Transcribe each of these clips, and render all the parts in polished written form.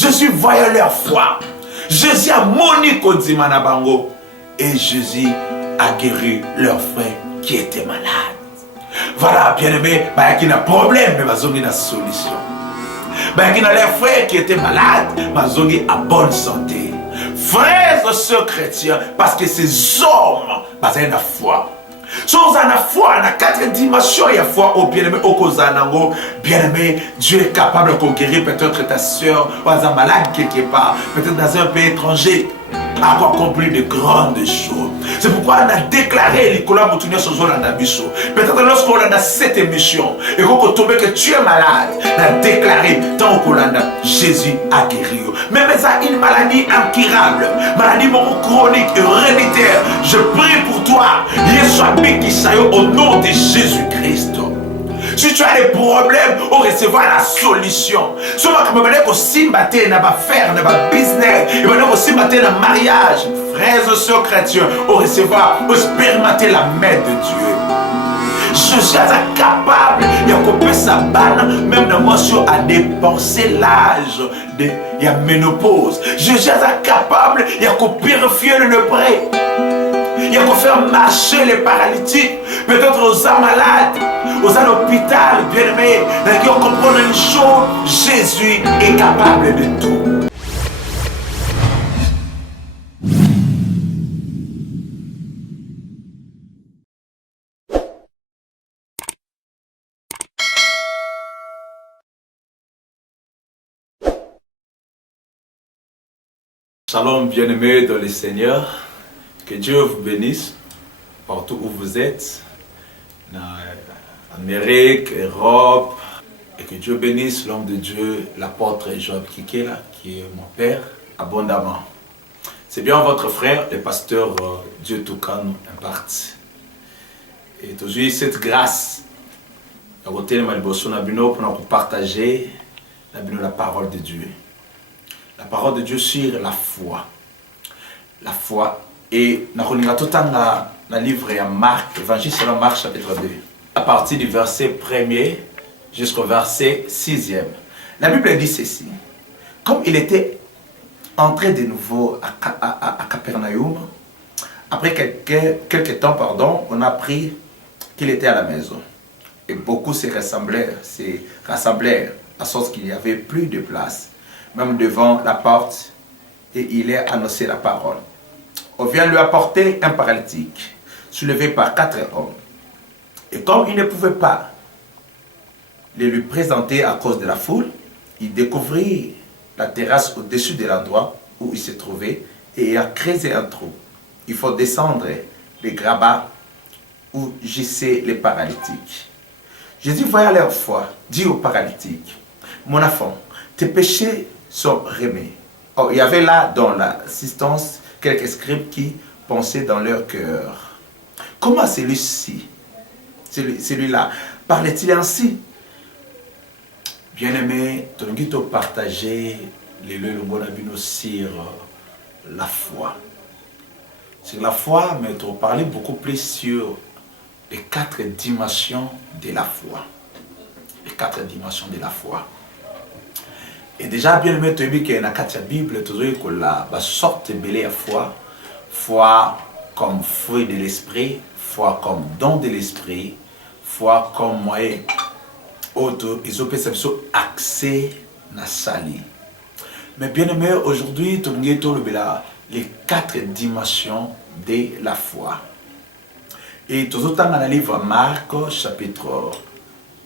Jésus voyait leur foi. Jésus a moni kodimana bango. Et Jésus a guéri leur frère qui était malade. Voilà, bien-aimé, il y a un problème, mais il y a une solution. Il y a les frères qui étaient malades, mais ils sont en bonne santé. Frères et sœurs chrétiens, parce que ces hommes, ils ont la foi. Si on a la foi, on a 4 dimensions, il y a foi au bien-aimé, au Kozanango. Bien-aimé, Dieu est capable de guérir peut-être ta soeur, ou un malade quelque part, peut-être dans un pays étranger, avoir accompli de grandes choses. C'est pourquoi on a déclaré les collabs pour tenir ce jour dans Nabiso. Peut-être lorsqu'on a cette émission, et qu'on tombe que tu es malade, on a déclaré tant qu'on a Jésus a guéri. Même ça, une maladie incurable, maladie chronique, héréditaire, je prie pour toi, au nom de Jésus-Christ. Si tu as des problèmes, on recevra la solution. Si on va aussi battre dans faire, dans business, et on aussi battre dans mariage, frères et sœurs chrétiens, on recevra, on expérimenter la main de Dieu. Je suis capable de couper sa banne, même dans moi à dépenser l'âge de la ménopause. Je suis capable de purifier le prêt. Il faut faire marcher les paralytiques, peut-être aux âmes malades, aux âmes l'hôpital, bien-aimés. Qui ont compris une chose, Jésus est capable de tout. Shalom, bien-aimés dans le Seigneur. Que Dieu vous bénisse partout où vous êtes, en Amérique, Europe, et que Dieu bénisse l'homme de Dieu, l'apôtre Joab Kikela, qui est mon père, abondamment. C'est bien votre frère, le pasteur Dieu Toukan imparte. Et toujours cette grâce, pour partager la parole de Dieu. La parole de Dieu sur la foi. La foi. Et nous avons tout le livre à Marc, évangile selon Marc chapitre 2, à partir du verset 1er jusqu'au verset 6e. La Bible dit ceci: comme il était entré de nouveau à Capernaum, après quelques temps, on a appris qu'il était à la maison. Et beaucoup se rassemblèrent à sorte qu'il n'y avait plus de place, même devant la porte, et il a annoncé la parole. On vient lui apporter un paralytique, soulevé par 4 hommes. Et comme il ne pouvait pas le lui présenter à cause de la foule, il découvrit la terrasse au-dessus de l'endroit où il se trouvait et a creusé un trou. Il faut descendre les grabats où gissaient les paralytiques. Jésus, voyant leur foi, dit aux paralytiques: mon enfant, tes péchés sont remis. Oh, il y avait là dans l'assistance quelques scribes qui pensaient dans leur cœur: comment celui-là, parlait-il ainsi? Bien-aimé, tu as partagé les leçons sur la foi. Sur la foi, mais tu as parlé beaucoup plus sur les 4 dimensions de la foi. Les 4 dimensions de la foi. Et déjà, bien aimé, tu as vu qu'il y a dans la Bible, tu as vu que la sorte de la foi, foi comme fruit de l'esprit, foi comme don de l'esprit, foi comme moyen, ils ont accès à sali. Mais bien aimé, aujourd'hui, tu as les 4 dimensions de la foi. Et tout autant dans le livre Marc, chapitre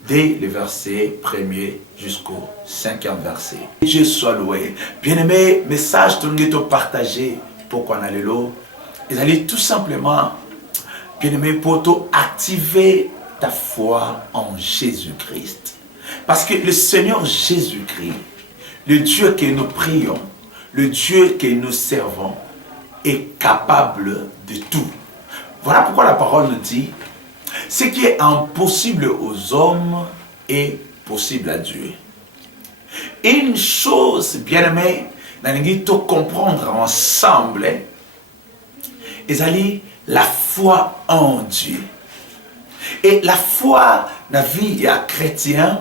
2, le verset 1er jusqu'au 5e verset. Dieu soit loué. Bien-aimé, message que nous partager pour qu'on aille là. Ils allaient tout simplement, bien-aimé, pour activer ta foi en Jésus-Christ. Parce que le Seigneur Jésus-Christ, le Dieu que nous prions, le Dieu que nous servons, est capable de tout. Voilà pourquoi la parole nous dit: ce qui est impossible aux hommes est possible à Dieu. Une chose, bien-aimé, nous devons comprendre ensemble, c'est la foi en Dieu. Et la foi dans la vie chrétienne,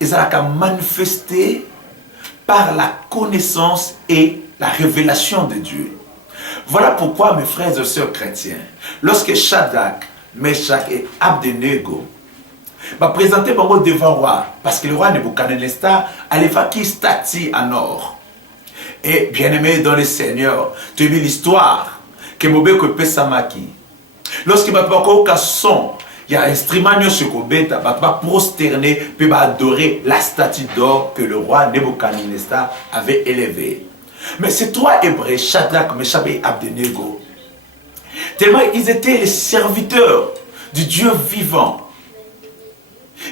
ils ont manifesté par la connaissance et la révélation de Dieu. Voilà pourquoi, mes frères et sœurs chrétiens, lorsque Shadrach, Meshach et Abednego présenté devant le roi, parce que le roi Nebuchadnezzar allait faire qui statue en or. Et bien aimé dans le Seigneur, tu as vu l'histoire que Mobeko Pesamaki. Lorsqu'il va pas au son, il y a un instrument sur Kobeta, va prosterner, puis va adorer la statue d'or que le roi Nebuchadnezzar avait élevée. Mais ces trois Hébreux, Shadrach, Meshach et Abednego, tellement ils étaient les serviteurs du Dieu vivant.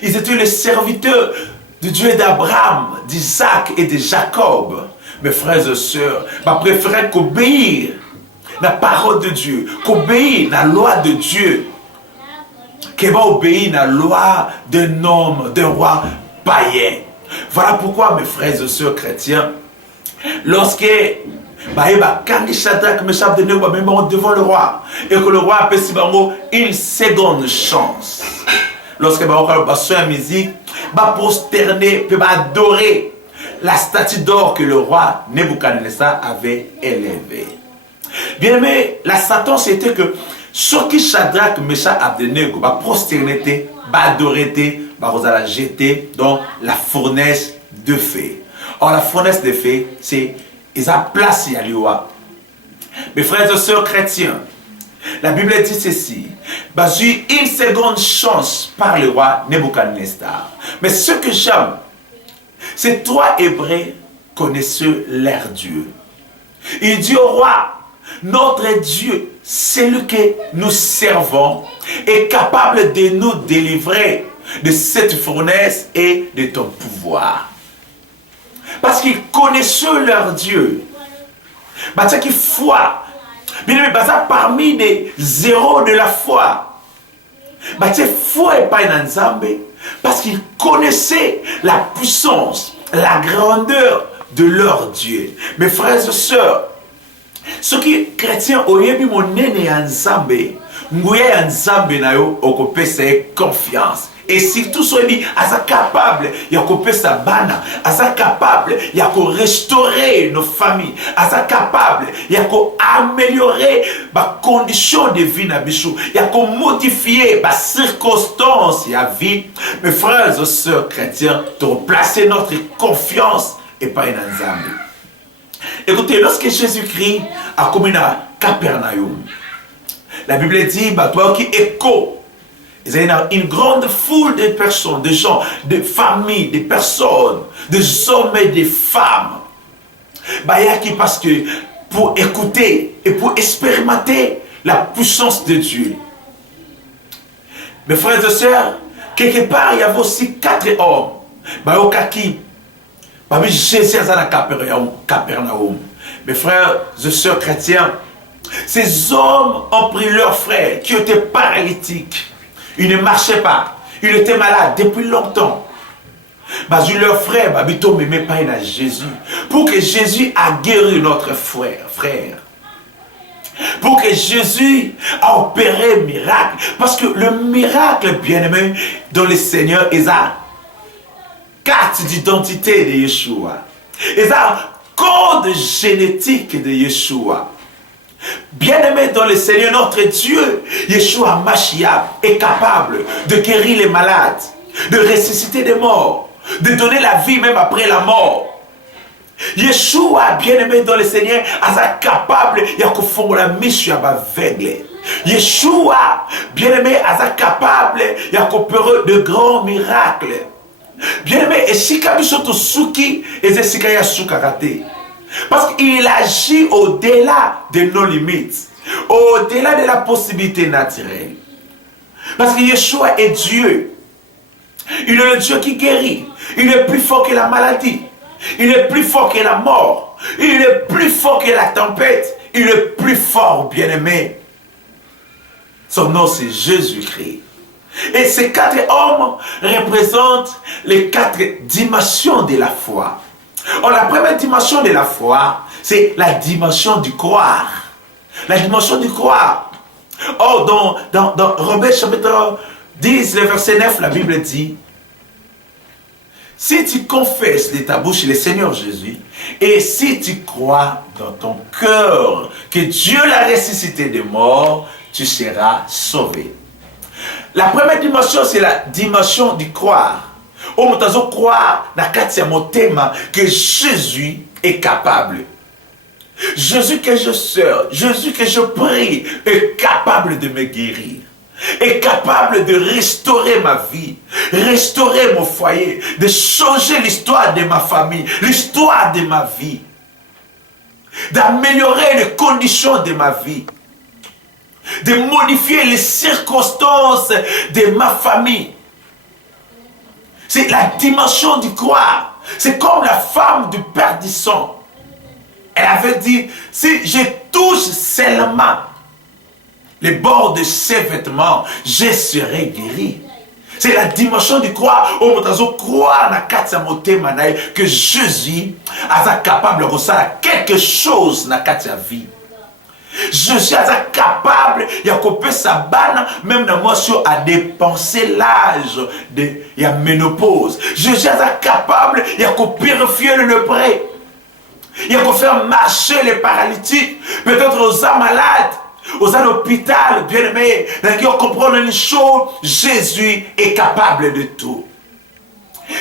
Ils étaient les serviteurs du Dieu d'Abraham, d'Isaac et de Jacob. Mes frères et sœurs, préféraient qu'obéir la parole de Dieu, qu'obéir la loi de Dieu, qu'il va obéir la loi d'un homme, d'un roi païen. Voilà pourquoi, mes frères et sœurs chrétiens, lorsque Shadrach, Meshach, Abednego devant le roi, et que le roi a fait une seconde chance, lorsque la musique va prosterner, va adorer la statue d'or que le roi Nebuchadnezzar avait élevée. Bien aimé, la Satan c'était que ce qui Shadrach, Meshach, Abednego va prosterner, va adorer, va jeter dans la fournaise de feu. Or la fournaise de feu, c'est ils ont placé à l'Iwa. Mes frères et sœurs chrétiens, la Bible dit ceci. J'ai eu une seconde chance par le roi Nebuchadnezzar. Mais ce que j'aime, ces trois Hébreux connaissaient leur Dieu. Il dit au roi, notre Dieu, celui que nous servons, est capable de nous délivrer de cette fournaise et de ton pouvoir. Parce qu'ils connaissaient leur Dieu. C'est qu'il foi. Bien aimé, parmi les zéros de la foi, c'est foi et pas dans Nzambe, parce qu'ils connaissaient la puissance, la grandeur de leur Dieu. Mes frères et sœurs, ceux qui chrétiens ont eu mon nene en Nzambe, ngouya en Nzambe na yo okope c'est confiance. Et surtout, soyez capable, il y a sa bana, capable, il y a restaurer nos familles, capable, il y a améliorer les conditions de vie, il y a modifier les circonstances de la vie. Mes frères et sœurs chrétiens, de replacer notre confiance et pas une ensemble. Écoutez, lorsque Jésus-Christ a commis à Capernaum, la Bible dit, toi qui écho. Il y a une grande foule de personnes, de gens, de familles, de personnes, des hommes et des femmes. Parce que pour écouter et pour expérimenter la puissance de Dieu. Mes frères et sœurs, quelque part, il y avait aussi 4 hommes. Jésus à Capernaum. Mes frères et sœurs chrétiens, ces hommes ont pris leurs frères qui étaient paralytiques. Ils ne marchaient pas. Ils étaient malades depuis longtemps. Leur frère, ne met pas à Jésus. Pour que Jésus a guéri notre frère. Pour que Jésus a opéré un miracle. Parce que le miracle, bien-aimé, dans le Seigneur, il a carte d'identité de Yeshua. Il a code génétique de Yeshua. Bien-aimé dans le Seigneur, notre Dieu, Yeshua Mashiach, est capable de guérir les malades, de ressusciter des morts, de donner la vie même après la mort. Yeshua, bien-aimé dans le Seigneur, est capable de la mission aveugle. Yeshua, bien-aimé, est capable de de grands miracles. Bien-aimé, et si Kabisoto Suki, et Sikaya Sukarate. Parce qu'il agit au-delà de nos limites, au-delà de la possibilité naturelle. Parce que Yeshua est Dieu. Il est le Dieu qui guérit. Il est plus fort que la maladie. Il est plus fort que la mort. Il est plus fort que la tempête. Il est plus fort, bien-aimé. Son nom, c'est Jésus-Christ. Et ces 4 hommes représentent les 4 dimensions de la foi. Or, la première dimension de la foi, c'est la dimension du croire. La dimension du croire. Or, dans Romains chapitre 10, le verset 9, la Bible dit, Si tu confesses de ta bouche le Seigneur Jésus, et si tu crois dans ton cœur que Dieu l'a ressuscité des morts, tu seras sauvé. La première dimension, c'est la dimension du croire. On peut croire dans mon thème que Jésus est capable. Jésus que je sers, Jésus que je prie, est capable de me guérir. Est capable de restaurer ma vie, restaurer mon foyer, de changer l'histoire de ma famille, l'histoire de ma vie, d'améliorer les conditions de ma vie, de modifier les circonstances de ma famille. C'est la dimension du croire. C'est comme la femme du perdisson. Elle avait dit, si je touche seulement les bords de ses vêtements, je serai guéri. C'est la dimension du croire. On peut croire que Jésus est capable de faire quelque chose dans sa vie. Jésus est capable de couper sa banne, même dans moi à dépenser l'âge de la ménopause. Jésus est capable de purifier le lépreux. Il faut faire marcher les paralytiques, peut-être aux malades, aux hôpitaux, bien aimés. Qui comprendre une chose, Jésus est capable de tout.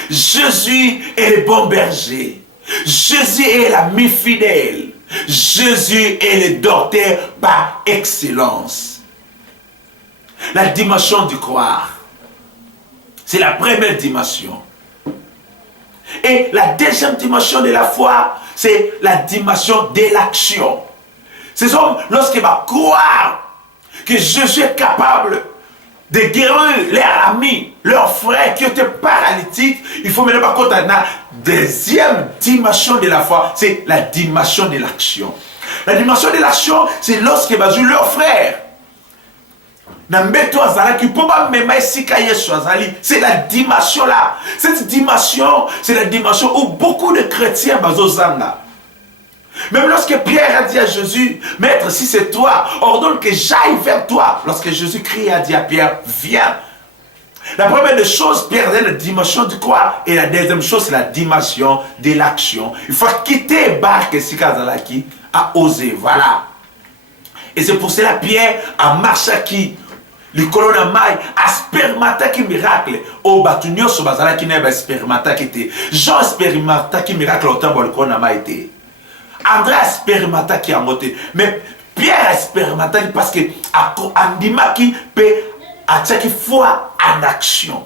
Jésus est le bon berger. Jésus est l'ami fidèle. Jésus est le docteur par excellence. La dimension du croire, c'est la première dimension. Et la deuxième dimension de la foi, c'est la dimension de l'action. C'est comme lorsqu'il va croire que Jésus est capable de guérir leurs amis, leurs frères qui étaient paralytiques, il faut maintenant par contre la deuxième dimension de la foi, c'est la dimension de l'action. La dimension de l'action, c'est lorsqu'il va jouer leurs frères. C'est la dimension là. Cette dimension, c'est la dimension où beaucoup de chrétiens bazozanga. Même lorsque Pierre a dit à Jésus, Maître, si c'est toi, ordonne que j'aille vers toi. Lorsque Jésus crie a dit à Pierre, viens. La première des choses, Pierre a la dimension du croire. Et la deuxième chose, c'est la dimension de l'action. Il faut quitter Barque Sikazalaki à oser. Voilà. Et c'est pour cela Pierre a marché qui le colonel Maï a expérimenté qui miracle. Au batunio sur bazala qui n'a pas expérimenté qui était. Jean expérimenté qui miracle autant pour le colonel Maï était. André a expérimenté qui a monté. Mais Pierre a expérimenté parce que Andima qui peut attirer foi en action.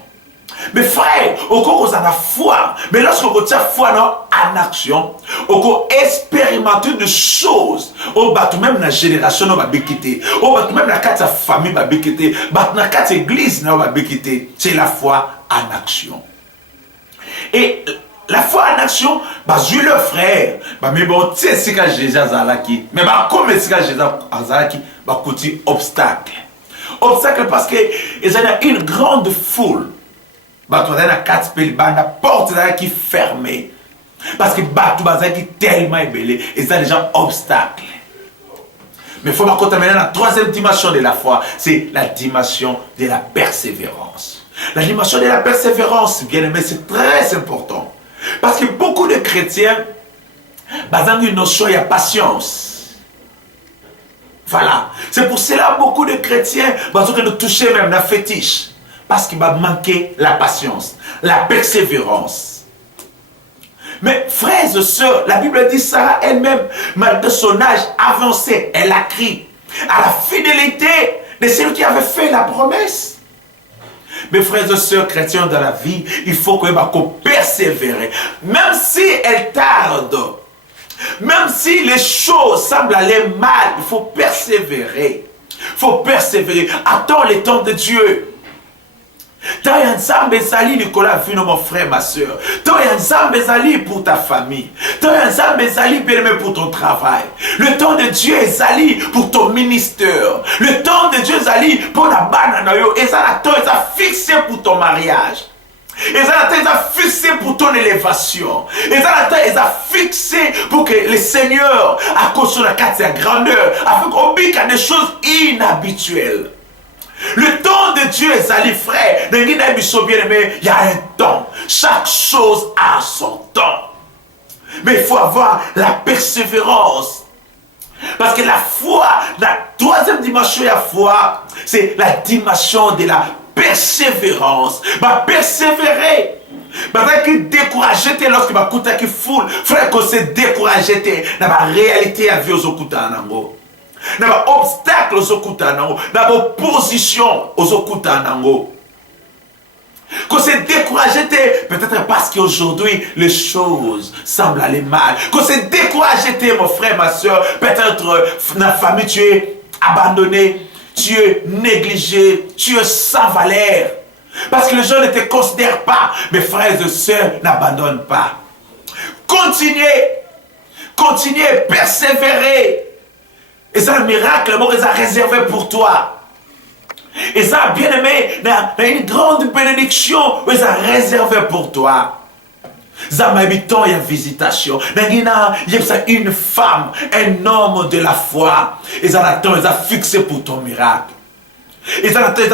Mais frère, au cours de la foi, mais lorsque vous avez foi en action, on peut expérimenter des choses. On va même dans la génération, on va quitter. On va même dans la famille, on va quitter. Dans la église, on va quitter. C'est la foi en action. Et la foi en action, je le frère, mais bon, tu sais ce que Jésus a zalaki. Mais comme ce que Jésus a zalaki, côté obstacle. Obstacle parce qu'il y a une grande foule. Bato na 4 pays banda porte qui fermée parce que bato bazaki tellement ébélé et ça déjà obstacle. Mais il faut pas contaminer la troisième dimension de la foi, c'est la dimension de la persévérance. La dimension de la persévérance, bien aimé, c'est très important parce que beaucoup de chrétiens ont une notion de patience. Voilà, c'est pour cela beaucoup de chrétiens ont touché même la fétiche. Parce qu'il va manquer la patience, la persévérance. Mais frères et sœurs, la Bible dit Sarah elle-même, malgré son âge avancé, elle a crié à la fidélité de celui qui avait fait la promesse. Mes frères et sœurs chrétiens dans la vie, il faut qu'on persévérer. Même si elle tarde, même si les choses semblent aller mal, il faut persévérer. Il faut persévérer. Attends le temps de Dieu. Tant Nzambe Zali Nicolas Vino, mon frère, ma soeur. Tant Nzambe Zali pour ta famille. Tant Nzambe Zali pour ton travail. Le temps de Dieu est Zali pour ton ministère. Le temps de Dieu est Zali pour la banane. Et ça est fixé pour ton mariage. Et ça est fixé pour ton élévation. Et ça est fixé pour que le Seigneur, à cause de la grandeur, afin qu'on bique à des choses inhabituelles. Le temps de Dieu est allé, frère. Bien aimé, il y a un temps. Chaque chose a son temps. Mais il faut avoir la persévérance. Parce que la foi, la troisième dimension de la foi, c'est la dimension de la persévérance. Persévérer. Parce que décourager lorsque ma kuta qui foule, frère, qu'on s'est découragé dans la réalité à vie aux okuta nango. Dans l'obstacle aux okuta nango, dans l'opposition aux okuta nango. Qu'on s'est découragé peut-être parce qu'aujourd'hui les choses semblent aller mal. Qu'on s'est découragé mon frère, ma soeur, peut-être dans la famille tu es abandonné, tu es négligé, tu es sans valeur. Parce que les gens ne te considèrent pas. Mes frères et sœurs, n'abandonnent pas. Continuez, persévérez. Et c'est un miracle, le mot est réservé pour toi. Et ça, bien aimé, une grande bénédiction, ils ont réservé pour toi. Ça m'habitant, il y a visitation. Il y a une femme, un homme de la foi. Ils attendent, ils ont fixé pour ton miracle. Ils attendent,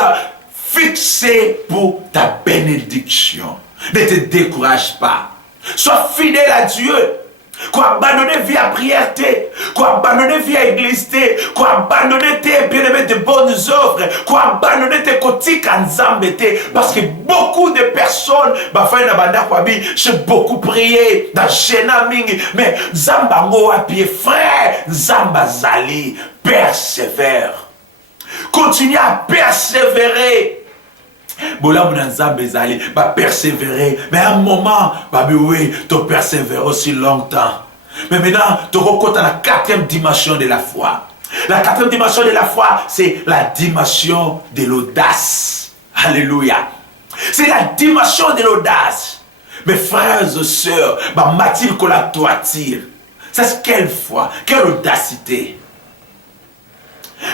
fixé pour ta bénédiction. Ne te décourage pas. Sois fidèle à Dieu. Quoi abandonner via prière, quoi abandonner via église, quoi abandonner tes bien-aimés de bonnes œuvres, quoi abandonner tes kotika nzambe, parce que beaucoup de personnes, j'ai beaucoup prié dans Shena Mingi, mais Zamba Ngoapi, frère, Zamba Zali, persévère. Continue à persévérer. Bola Mounanzambe Zali, persévérer. Mais à un moment, oui, tu persévères aussi longtemps. Mais maintenant, tu rencontres la quatrième dimension de la foi. La quatrième dimension de la foi, c'est la dimension de l'audace. Alléluia. C'est la dimension de l'audace. Mes frères et sœurs, Mathilde Colatoatir. C'est quelle foi, quelle audacité.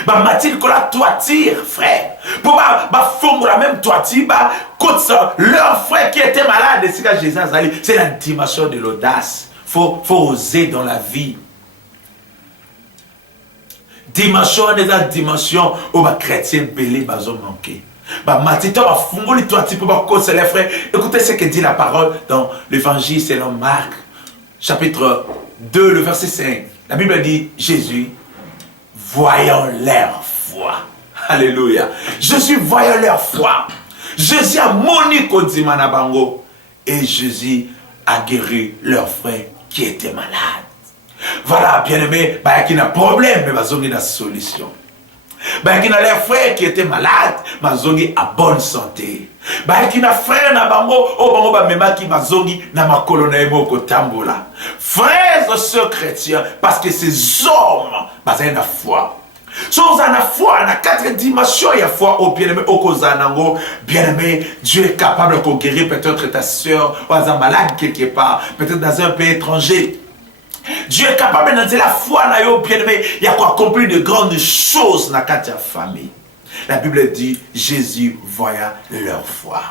Mathilde Colatoatir, frère. Pour la même toiture, leur frère qui était malade, c'est la dimension de l'audace. Faut oser dans la vie. Dimension où les chrétiens belés ont manqué. Écoutez ce que dit la parole dans l'évangile selon Marc, chapitre 2, le verset 5. La Bible dit, Jésus, voyant leur foi. Alléluia. Jésus voyant leur foi. Jésus a moni kodimana bango. Et Jésus a guéri leur frère qui était malade. Voilà, bien aimé, il y a un problème, mais il y a une solution. Il y a leur frère qui était malade, mais il a bonne santé. Il y a un frère qui a colonne. Frères et sœurs chrétiens, parce que ces hommes, ils ont la foi. Si on a la foi, on a 4 dimensions, il y a foi au bien-aimé, au Kozanango. Bien-aimé, Dieu est capable de guérir peut-être ta soeur, ou un malade quelque part, peut-être dans un pays étranger. Dieu est capable de dire la foi, bien-aimé, il y a quoi accomplir de grandes choses dans ta famille. La Bible dit, Jésus voyant leur foi.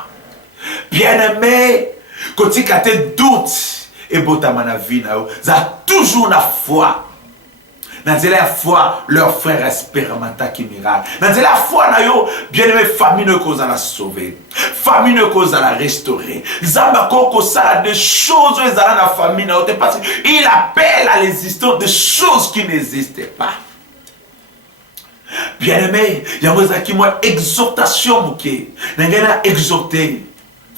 Bien-aimé, quand tu as des doutes, et botamana vie, ça a toujours la foi. Dans la foi, leur frère expérimenta qui miracle. Dans la foi, bien aimé, famille ne cause à la sauver. Famille ne cause à la restaurer. Zambako ça des choses dans la famille, parce qu'il appelle à l'existence des choses qui n'existaient pas. Bien aimé, il y a une exhortation, il y a exhorté.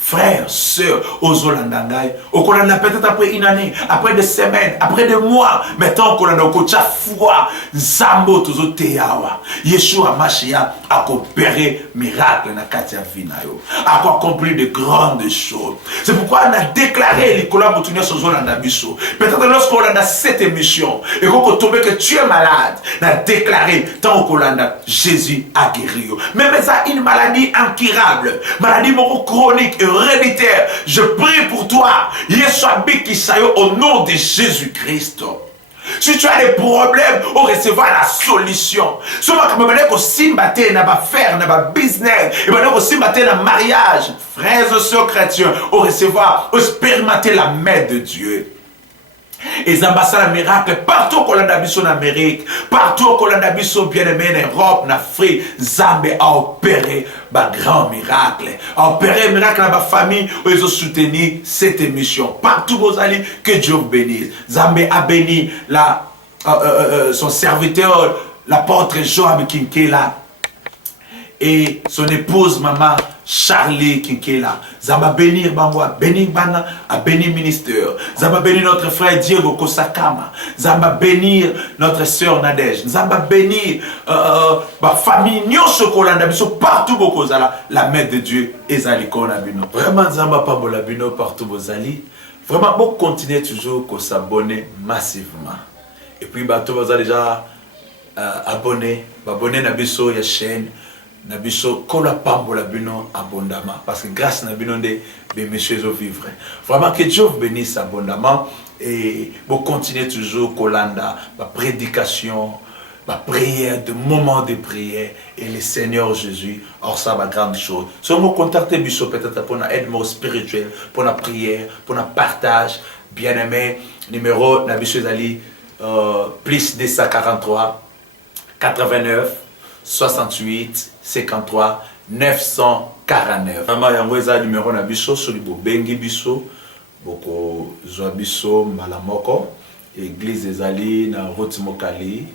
Frères, sœurs, aux Hollandais, au Kolanda peut-être après une année, après des semaines, après des mois, maintenant qu'on a notre foi, Zambo tozo teyawa, Yeshua Mashiach a opéré miracle dans Katia Vinayo, a accompli de grandes choses. C'est pourquoi on a déclaré les collaborateurs sur Holanda Bisso. Peut-être lorsqu'on a cette émission et qu'on tombe que tu es malade, on a déclaré tant qu'on a Jésus a guéri. Même ça une maladie incurable, maladie chronique et héréditaire, je prie pour toi, Yeshua Bikisayo, au nom de Jésus-Christ. Si tu as des problèmes, on recevra la solution. Si tu as des business, et un mariage, frères et sœurs chrétiens, on recevra, on expérimenter la main de Dieu. Et Zambassa la miracle partout qu'on a en Amérique, partout qu'on a bien aimé en Europe, en Afrique, Zambé a opéré un grand miracle. A opéré un miracle dans ma famille où ils ont soutenu cette émission. Partout vous allez, que Dieu vous bénisse. Zambé a béni son serviteur, l'apôtre Joab Kinkela, et son épouse maman Charlie Kinkela. Zamba bénir Bango, bénir Bana, a bénir ministère. Zamba bénir notre frère Diego Kosakama. Zamba bénir notre sœur Nadège. Zamba bénir ma famille Nyosho Kolanda biso partout beaucoup la main de Dieu ezali kona bino. Vraiment Zamba pambola bino partout bozali. Vraiment bon continuer toujours à s'abonner massivement. Et puis bato vous allez déjà abonner na biso ya chaîne. Nabiso kola pambola bino abondamment parce que grâce na bino de messieurs au vivre. Vraiment que Dieu vous bénisse abondamment et vous continuez toujours kolanda ma prédication, ma prière, de moments de prière et le Seigneur Jésus or ça va grande chose. Si vous contactez biso peut-être pour une aide spirituelle, pour la prière, pour le partage, bien aimé numéro nabiso zali plus 243 89 68 53 949. Vraiment yango eza numéro na biso soli bo bengi biso boko zwa biso malamoko. Église ezali na route Mokali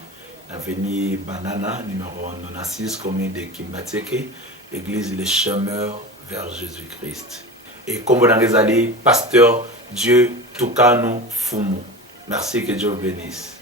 avenue Banana numéro 96 commune de Kimbateke. Église les chemeurs vers Jésus-Christ. Et comme vous l'avez dit, pasteur Dieu Tukanu Fumu. Merci, que Dieu vous bénisse.